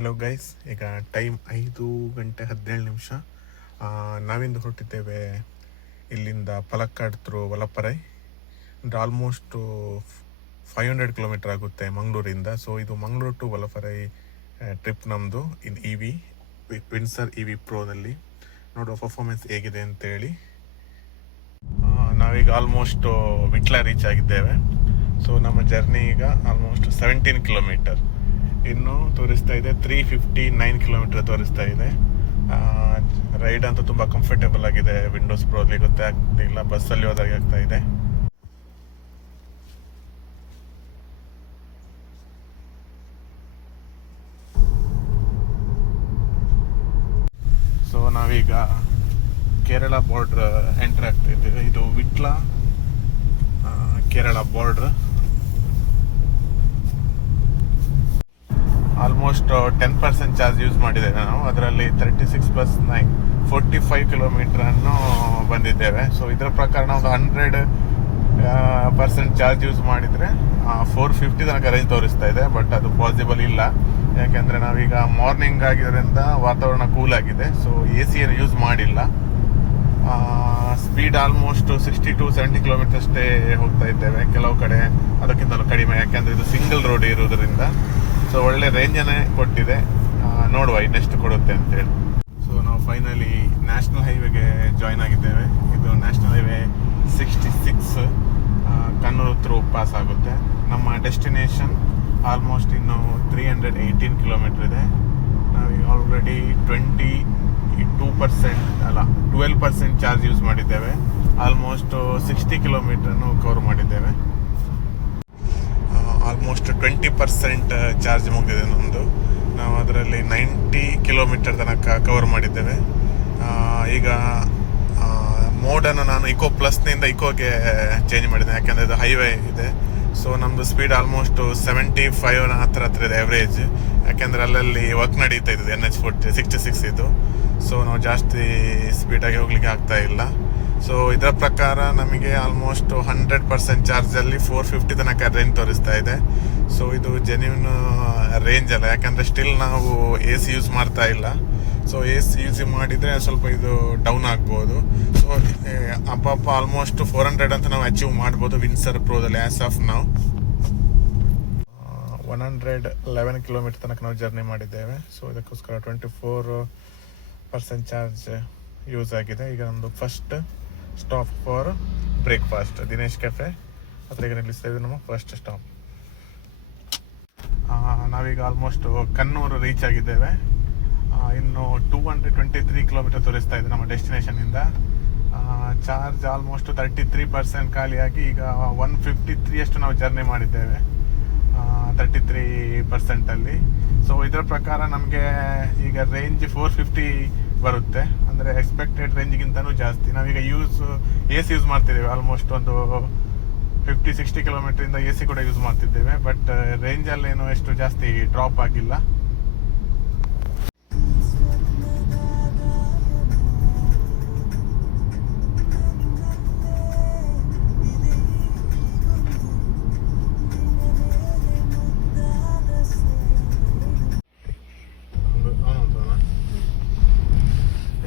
Hello guys, ಈಗ time 5:17. ನಾವಿಂದು ಹೊರಟಿದ್ದೇವೆ ಇಲ್ಲಿಂದ ಪಲಕ್ಕಾಡ್ ಥ್ರೂ ವಲಪರೈ. ಅಂದರೆ ಆಲ್ಮೋಸ್ಟ್ 500 ಕಿಲೋಮೀಟರ್ ಆಗುತ್ತೆ ಮಂಗಳೂರಿಂದ. ಸೊ ಇದು ಮಂಗಳೂರು ಟು ವಲಪರೈ ಟ್ರಿಪ್ ನಮ್ಮದು ಇನ್ EV ವಿನ್ಸರ್ EV ಪ್ರೋನಲ್ಲಿ. ನೋಡುವ ಪರ್ಫಾರ್ಮೆನ್ಸ್ ಹೇಗಿದೆ ಅಂತೇಳಿ. ನಾವೀಗ ಆಲ್ಮೋಸ್ಟ್ ವಿಟ್ಲ ರೀಚ್ ಆಗಿದ್ದೇವೆ. ಸೊ ನಮ್ಮ ಜರ್ನಿ ಈಗ ಆಲ್ಮೋಸ್ಟ್ 17 ಕಿಲೋಮೀಟರ್ ಇನ್ನು ತೋರಿಸ್ತಾ ಇದೆ. 359 ಕಿಲೋಮೀಟರ್ ತೋರಿಸ್ತಾ ಇದೆ. ರೈಡ್ ಅಂತೂ ತುಂಬ ಕಂಫರ್ಟೇಬಲ್ ಆಗಿದೆ. ವಿಂಡೋಸ್ ಪ್ರೋಲಿ ಗೊತ್ತೇ ಆಗ್ತಿಲ್ಲ, ಬಸ್ಸಲ್ಲಿ ಹೋದಾಗೆ ಆಗ್ತಾ ಇದೆ. ಸೊ ನಾವೀಗ ಕೇರಳ ಬಾರ್ಡ್ರ್ ಎಂಟ್ರ್ ಆಗ್ತಾ ಇದ್ದೇವೆ. ಇದು Vitla Kerala border. Almost 10% charge use ಮಾಡಿದ್ದೇವೆ ನಾವು. ಅದರಲ್ಲಿ 36+9 45 ಕಿಲೋಮೀಟ್ರನ್ನು ಬಂದಿದ್ದೇವೆ. ಸೊ ಇದರ ಪ್ರಕಾರ ನಾವು 100% ಚಾರ್ಜ್ ಯೂಸ್ ಮಾಡಿದರೆ 450 ತನಕ ರೇಂಜ್ ತೋರಿಸ್ತಾ ಇದೆ. ಬಟ್ ಅದು ಪಾಸಿಬಲ್ ಇಲ್ಲ, ಯಾಕೆಂದರೆ ನಾವೀಗ ಮಾರ್ನಿಂಗ್ ಆಗಿರೋದ್ರಿಂದ ವಾತಾವರಣ ಕೂಲ್ ಆಗಿದೆ. ಸೊ AC ಏನು ಯೂಸ್ ಮಾಡಿಲ್ಲ. ಸ್ಪೀಡ್ ಆಲ್ಮೋಸ್ಟ್ 60-70 ಕಿಲೋಮೀಟರ್ ಅಷ್ಟೇ ಹೋಗ್ತಾ ಇದ್ದೇವೆ. ಕೆಲವು ಕಡೆ ಅದಕ್ಕಿಂತಲೂ ಕಡಿಮೆ, ಯಾಕೆಂದರೆ ಇದು ಸಿಂಗಲ್ ರೋಡ್ ಇರೋದ್ರಿಂದ. ಸೊ ಒಳ್ಳೆ ರೇಂಜನ್ನೇ ಕೊಟ್ಟಿದೆ. ನೋಡುವ ಇನ್ನೆಷ್ಟು ಕೊಡುತ್ತೆ ಅಂತೇಳಿ. ಸೊ ನಾವು ಫೈನಲಿ ನ್ಯಾಷನಲ್ ಹೈವೇಗೆ ಜಾಯ್ನ್ ಆಗಿದ್ದೇವೆ. ಇದು national highway 66 Kannur through pass ಆಗುತ್ತೆ. ನಮ್ಮ ಡೆಸ್ಟಿನೇಷನ್ ಆಲ್ಮೋಸ್ಟ್ ಇನ್ನು 318 ಕಿಲೋಮೀಟರ್ ಇದೆ. ನಾವು ಆಲ್ರೆಡಿ 12% ಚಾರ್ಜ್ ಯೂಸ್ ಮಾಡಿದ್ದೇವೆ. ಆಲ್ಮೋಸ್ಟ್ 60 ಕಿಲೋಮೀಟರ್ನು ಕವರ್ ಮಾಡಿದ್ದೇವೆ. ಆಲ್ಮೋಸ್ಟ್ 20% ಚಾರ್ಜ್ ಮುಗಿದಿದೆ ನಮ್ಮದು. ನಾವು ಅದರಲ್ಲಿ 90 ಕಿಲೋಮೀಟರ್ ತನಕ ಕವರ್ ಮಾಡಿದ್ದೇವೆ. ಈಗ ಮೋಡನ್ನು ನಾನು ಇಕೋ ಪ್ಲಸ್ನಿಂದ ಇಕೋಗೆ ಚೇಂಜ್ ಮಾಡಿದ್ದೇನೆ, ಯಾಕೆಂದರೆ ಇದು ಹೈವೇ ಇದೆ. ಸೊ ನಮ್ಮದು ಸ್ಪೀಡ್ ಆಲ್ಮೋಸ್ಟ್ 75 ಹತ್ರ ಇದೆ ಎವ್ರೇಜ್, ಯಾಕೆಂದರೆ ಅಲ್ಲಲ್ಲಿ ವರ್ಕ್ ನಡೀತಾ ಇದ್ದು NH66 ಇದು. ಸೊ ನಾವು ಜಾಸ್ತಿ ಸ್ಪೀಡಾಗಿ ಹೋಗ್ಲಿಕ್ಕೆ ಆಗ್ತಾ ಇಲ್ಲ. ಸೊ ಇದರ ಪ್ರಕಾರ ನಮಗೆ ಆಲ್ಮೋಸ್ಟ್ 100% ಚಾರ್ಜಲ್ಲಿ 450 ತನಕ ರೇಂಜ್ ತೋರಿಸ್ತಾ ಇದೆ. ಸೊ ಇದು ಜೆನ್ಯೂನ್ ರೇಂಜ್ ಅಲ್ಲ, ಯಾಕಂದರೆ ಸ್ಟಿಲ್ ನಾವು AC ಯೂಸ್ ಮಾಡ್ತಾ ಇಲ್ಲ. ಸೊ AC ಯೂಸ್ ಮಾಡಿದರೆ ಸ್ವಲ್ಪ ಇದು ಡೌನ್ ಆಗ್ಬೋದು. ಸೊ ಅಪ್ಪ ಆಲ್ಮೋಸ್ಟ್ 400 ಅಂತ ನಾವು ಅಚೀವ್ ಮಾಡ್ಬೋದು ವಿನ್ಸರ್ ಪ್ರೋದಲ್ಲಿ ಆ್ಯಸ್ ಆಫ್ ನಾವು. 111 ಕಿಲೋಮೀಟರ್ ತನಕ ನಾವು ಜರ್ನಿ ಮಾಡಿದ್ದೇವೆ. ಸೊ ಇದಕ್ಕೋಸ್ಕರ 24% ಚಾರ್ಜ್ ಯೂಸ್ ಆಗಿದೆ. ಈಗ ನಮ್ಮದು first stop for breakfast Dinesh cafe ಹತ್ರ ಈಗ ನಿಲ್ಲಿಸ್ತಾ ಇದ್ದೀವಿ. ನಮ್ಮ ಫಸ್ಟ್ ಸ್ಟಾಪ್. ನಾವೀಗ ಆಲ್ಮೋಸ್ಟ್ ಕಣ್ಣೂರು ರೀಚ್ ಆಗಿದ್ದೇವೆ. ಇನ್ನು 223 ಕಿಲೋಮೀಟರ್ ತೋರಿಸ್ತಾ ಇದೆ ನಮ್ಮ ಡೆಸ್ಟಿನೇಷನಿಂದ. ಚಾರ್ಜ್ ಆಲ್ಮೋಸ್ಟ್ 33% ಖಾಲಿಯಾಗಿ ಈಗ 153 ಅಷ್ಟು ನಾವು ಜರ್ನಿ ಮಾಡಿದ್ದೇವೆ 33%ಅಲ್ಲಿ. ಸೊ ಇದರ ಪ್ರಕಾರ ನಮಗೆ ಈಗ ರೇಂಜ್ 450 ಬರುತ್ತೆ, ಅಂದರೆ ಎಕ್ಸ್ಪೆಕ್ಟೆಡ್ ರೇಂಜ್ಗಿಂತನೂ ಜಾಸ್ತಿ. ನಾವೀಗ AC ಯೂಸ್ ಮಾಡ್ತಿದ್ದೇವೆ. ಆಲ್ಮೋಸ್ಟ್ ಒಂದು 50-60 ಕಿಲೋಮೀಟರಿಂದ AC ಕೂಡ ಯೂಸ್ ಮಾಡ್ತಿದ್ದೇವೆ. ಬಟ್ ರೇಂಜಲ್ಲೇನು ಎಷ್ಟು ಜಾಸ್ತಿ ಡ್ರಾಪ್ ಆಗಿಲ್ಲ.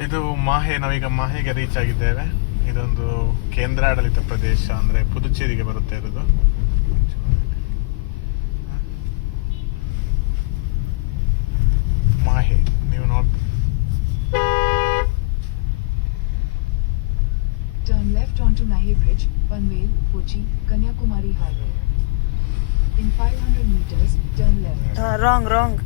ಇದು ಮಾಹೆ. ನಾವೀಗ ಮಾಹೆಗೆ ರೀಚ್ ಆಗಿದ್ದೇವೆ. ಇದೊಂದು ಕೇಂದ್ರಾಡಳಿತ ಪ್ರದೇಶ, ಅಂದರೆ ಪುದುಚೇರಿಗೆ ಬರುತ್ತೆ ಇರೋದು. ಮಾಹೆ ನೀವು Turn left onto Mahe Bridge, Panvel, Kochi, Kanyakumari Highway. In 500 meters, turn left. Wrong.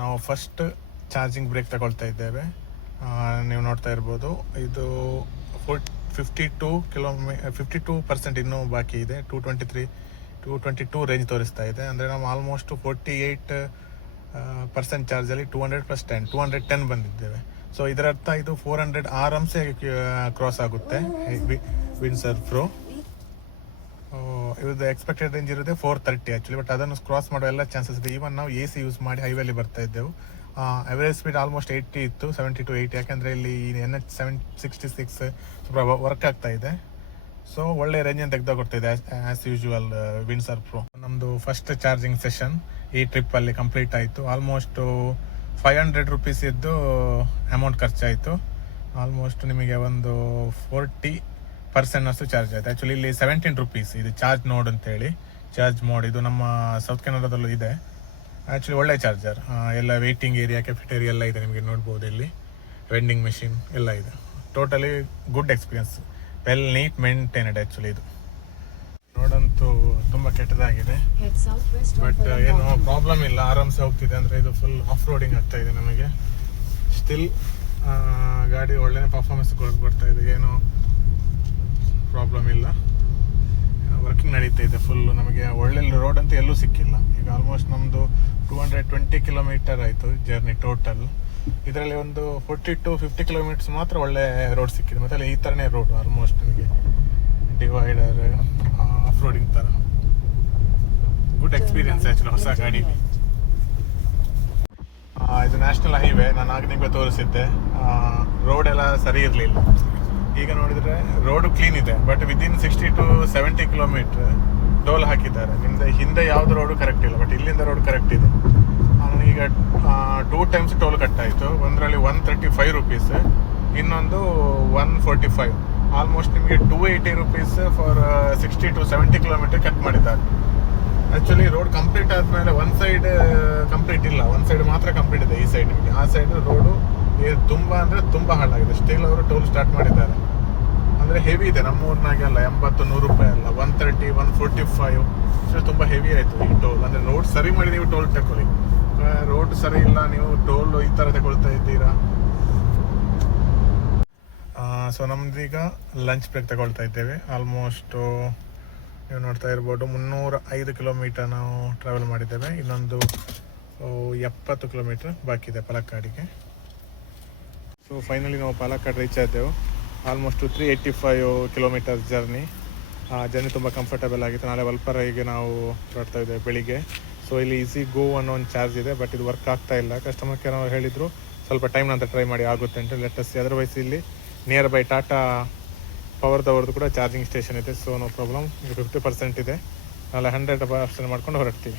ನಾವು ಫಸ್ಟ್ ಚಾರ್ಜಿಂಗ್ ಬ್ರೇಕ್ ತಗೊಳ್ತಾ ಇದ್ದೇವೆ. ನೀವು ನೋಡ್ತಾ ಇರ್ಬೋದು, ಇದು 52% ಇನ್ನೂ ಬಾಕಿ ಇದೆ. 222 ರೇಂಜ್ ತೋರಿಸ್ತಾ ಇದೆ. ಅಂದರೆ ನಾವು ಆಲ್ಮೋಸ್ಟ್ 48% ಚಾರ್ಜಲ್ಲಿ 200+10 ಬಂದಿದ್ದೇವೆ. ಸೊ ಇದರರ್ಥ ಇದು 400 ಆರಾಮ್ಸೆ ಕ್ರಾಸ್ ಆಗುತ್ತೆ ವಿನ್ಸರ್ ಪ್ರೋ. ಇವ್ರದ್ದು ಎಕ್ಸ್ಪೆಕ್ಟೆಡ್ ರೇಂಜ್ ಇರೋದೇ 430 ಆ್ಯಕ್ಚುಲಿ. ಬಟ್ ಅದನ್ನು ಕ್ರಾಸ್ ಮಾಡೋ ಎಲ್ಲ ಚಾನ್ಸಸ್ ಇದೆ. ಈವನ್ ನಾವು AC ಯೂಸ್ ಮಾಡಿ ಹೈವೇಲಿ ಬರ್ತಾ ಇದ್ದೆವು. ಎವರೇಜ್ ಸ್ಪೀಡ್ ಆಲ್ಮೋಸ್ಟ್ 80 ಇತ್ತು, 70 to 80. ಯಾಕೆಂದರೆ ಇಲ್ಲಿ NH 766 ಸ್ವಲ್ಪ ವರ್ಕ್ ಆಗ್ತಾ ಇದೆ. ಸೊ ಒಳ್ಳೆ ರೇಂಜನ್ನು ತೆಗೆದುಕೊಡ್ತಿದೆ ಆ್ಯಸ್ ಯೂಶುವಲ್ ವಿಂಡ್ಸರ್ ಪ್ರೋ. ನಮ್ಮದು ಫಸ್ಟ್ ಚಾರ್ಜಿಂಗ್ ಸೆಷನ್ ಈ ಟ್ರಿಪ್ಪಲ್ಲಿ ಕಂಪ್ಲೀಟ್ ಆಯಿತು. ಆಲ್ಮೋಸ್ಟು 500 ರುಪೀಸ್ ಇದ್ದು ಅಮೌಂಟ್ ಖರ್ಚಾಯಿತು. ಆಲ್ಮೋಸ್ಟ್ ನಿಮಗೆ ಒಂದು 40% ಅಷ್ಟು ಚಾರ್ಜ್ ಆಯಿತು. ಆ್ಯಕ್ಚುಲಿ ಇಲ್ಲಿ 17 ರುಪೀಸ್ ಇದು ಚಾರ್ಜ್ ನೋಡ್ ಅಂತೇಳಿ, ಚಾರ್ಜ್ ಮೋಡ್. ಇದು ನಮ್ಮ ಸೌತ್ ಕೆನಡಾದಲ್ಲೂ ಇದೆ. ಆ್ಯಕ್ಚುಲಿ ಒಳ್ಳೆ ಚಾರ್ಜರ್. ಎಲ್ಲ ವೇಟಿಂಗ್ ಏರಿಯಾ, ಕೆಫಿಟೇರಿಯಾ ಎಲ್ಲ ಇದೆ, ನಿಮಗೆ ನೋಡ್ಬೋದು. ಇಲ್ಲಿ ವೆಂಡಿಂಗ್ ಮೆಷಿನ್ ಎಲ್ಲ ಇದೆ. Totally good experience, well neat maintained. Actually ಇದು ರೋಡಂತೂ ತುಂಬ ಕೆಟ್ಟದಾಗಿದೆ, Head southwest on but Palanpur ಏನು Road. ಪ್ರಾಬ್ಲಮ್ ಇಲ್ಲ, ಆರಾಮ್ಸೆ ಹೋಗ್ತಿದೆ. ಅಂದರೆ ಇದು ಫುಲ್ ಆಫ್ ರೋಡಿಂಗ್ ಆಗ್ತಾ ಇದೆ ನಮಗೆ. ಸ್ಟಿಲ್ ಗಾಡಿ ಒಳ್ಳೆ ಪರ್ಫಾರ್ಮೆನ್ಸ್ ಕೊಡ್ತಾ ಇದೆ, ಏನು ಪ್ರಾಬ್ಲಮ್ ಇಲ್ಲ. ವರ್ಕಿಂಗ್ ನಡೀತಾ ಇದೆ ಫುಲ್ಲು. ನಮಗೆ ಒಳ್ಳೆ ರೋಡ್ ಅಂತ ಎಲ್ಲೂ ಸಿಕ್ಕಿಲ್ಲ. ಈಗ ಆಲ್ಮೋಸ್ಟ್ ನಮ್ಮದು 220 ಕಿಲೋಮೀಟರ್ ಆಯಿತು ಜರ್ನಿ ಟೋಟಲ್. ಇದರಲ್ಲಿ ಒಂದು 40 to 50 ಕಿಲೋಮೀಟರ್ಸ್ ಮಾತ್ರ ಒಳ್ಳೆ ರೋಡ್ ಸಿಕ್ಕಿದೆ. ಮತ್ತು ಅಲ್ಲಿ ಈ ಥರನೇ ರೋಡ್ ಆಲ್ಮೋಸ್ಟ್ ನಿಮಗೆ ಡಿವೈಡರ್, ಆಫ್ ರೋಡಿಂಗ್ ಥರ. ಗುಡ್ ಎಕ್ಸ್ಪೀರಿಯನ್ಸ್ ಆ್ಯಕ್ಚುಲಿ ಹೊಸ ಗಾಡಿಗೆ. ಇದು ನ್ಯಾಷನಲ್ ಹೈವೇ, ನಾನು ಆಗ ನಿಮಗೆ ತೋರಿಸಿದ್ದೆ. ರೋಡ್ ಎಲ್ಲ ಸರಿ ಇರಲಿಲ್ಲ. ಈಗ ನೋಡಿದರೆ ರೋಡು ಕ್ಲೀನ್ ಇದೆ, but within 60 to 70 kilometre toll ಹಾಕಿದ್ದಾರೆ. ನಿಮ್ಮದು ಹಿಂದೆ ಯಾವುದು ರೋಡು ಕರೆಕ್ಟ್ ಇಲ್ಲ, ಬಟ್ ಇಲ್ಲಿಂದ ರೋಡ್ ಕರೆಕ್ಟ್ ಇದೆ. ನನಗೀಗ 2 ಟೈಮ್ಸ್ ಟೋಲ್ ಕಟ್ಟಾಯಿತು. ಒಂದರಲ್ಲಿ 135 ರುಪೀಸ್, ಇನ್ನೊಂದು 145. ಆಲ್ಮೋಸ್ಟ್ ನಿಮಗೆ 280 rupees for 60 to 70 kilometre cut ಮಾಡಿದ್ದಾರೆ. ಆ್ಯಕ್ಚುಲಿ ರೋಡ್ ಕಂಪ್ಲೀಟ್ ಆದಮೇಲೆ ಒಂದು ಸೈಡ್ ಕಂಪ್ಲೀಟ್ ಇಲ್ಲ, ಒಂದು ಸೈಡ್ ಮಾತ್ರ ಕಂಪ್ಲೀಟ್ ಇದೆ. ಈ ಸೈಡ್ ನಿಮಗೆ, ಆ ಸೈಡ್ ರೋಡು ತುಂಬ ಅಂದರೆ ತುಂಬ ಹಾಳಾಗಿದೆ. ಸ್ಟಿಲ್ ಅವರು ಟೋಲ್ ಸ್ಟಾರ್ಟ್ ಮಾಡಿದ್ದಾರೆ. ಅಂದರೆ ಹೆವಿ ಇದೆ, ನಮ್ಮ ಊರಿನಾಗೆ ಅಲ್ಲ, 80-100 ರೂಪಾಯಿ ಅಲ್ಲ, 130, 145. ಸೊ ತುಂಬ ಹೆವಿ ಆಯಿತು ಈ ಟೋಲ್. ಅಂದರೆ ರೋಡ್ ಸರಿ ಮಾಡಿ ನೀವು ಟೋಲ್ ತಗೊಳ್ಳಿ, ರೋಡ್ ಸರಿ ಇಲ್ಲ ನೀವು ಟೋಲ್ ಈ ಥರ ತಗೊಳ್ತಾ ಇದ್ದೀರಾ. ಸೊ ನಮ್ದೀಗ ಲಂಚ್ ಬ್ರೇಕ್ ತಗೊಳ್ತಾ ಇದ್ದೇವೆ. ಆಲ್ಮೋಸ್ಟು ನೀವು ನೋಡ್ತಾ ಇರ್ಬೋದು 305 ಕಿಲೋಮೀಟರ್ ನಾವು ಟ್ರಾವೆಲ್ ಮಾಡಿದ್ದೇವೆ. ಇನ್ನೊಂದು 70 ಕಿಲೋಮೀಟರ್ ಬಾಕಿ ಇದೆ ಪಲಕ್ಕಾಡಿಗೆ. ಸೊ ಫೈನಲಿ ನಾವು ಪಾಲಕ್ಕಾಡ್ ರೀಚ್ ಆದೆವು. Almost 385 kilometres journey. ಜರ್ನಿ ತುಂಬ ಕಂಫರ್ಟಬಲ್ ಆಗಿತ್ತು. ನಾಳೆ ವಲ್ಪರೈಗೆ ನಾವು ಹೊರಡ್ತಾ ಇದ್ದೇವೆ ಬೆಳಿಗ್ಗೆ. ಸೊ ಇಲ್ಲಿ ಈಸಿ ಗೋ ಅನ್ನೋ ಒಂದು ಚಾರ್ಜ್ ಇದೆ, ಬಟ್ ಇದು ವರ್ಕ್ ಆಗ್ತಾ ಇಲ್ಲ. ಕಸ್ಟಮರ್ ಕೇರ್ ಅವರು ಹೇಳಿದರು ಸ್ವಲ್ಪ ಟೈಮ್ ನಂತರ ಟ್ರೈ ಮಾಡಿ ಆಗುತ್ತೆ ಅಂತ. ಲೆಟಸ್ ಅದರ್ವೈಸ್ ಇಲ್ಲಿ ನಿಯರ್ ಬೈ ಟಾಟಾ ಪವರ್ದವ್ರದ್ದು ಕೂಡ ಚಾರ್ಜಿಂಗ್ ಸ್ಟೇಷನ್ ಇದೆ. So no problem. ಇದು 50% ಇದೆ. ನಾಳೆ 100% ಮಾಡ್ಕೊಂಡು ಹೊರಡ್ತೀವಿ.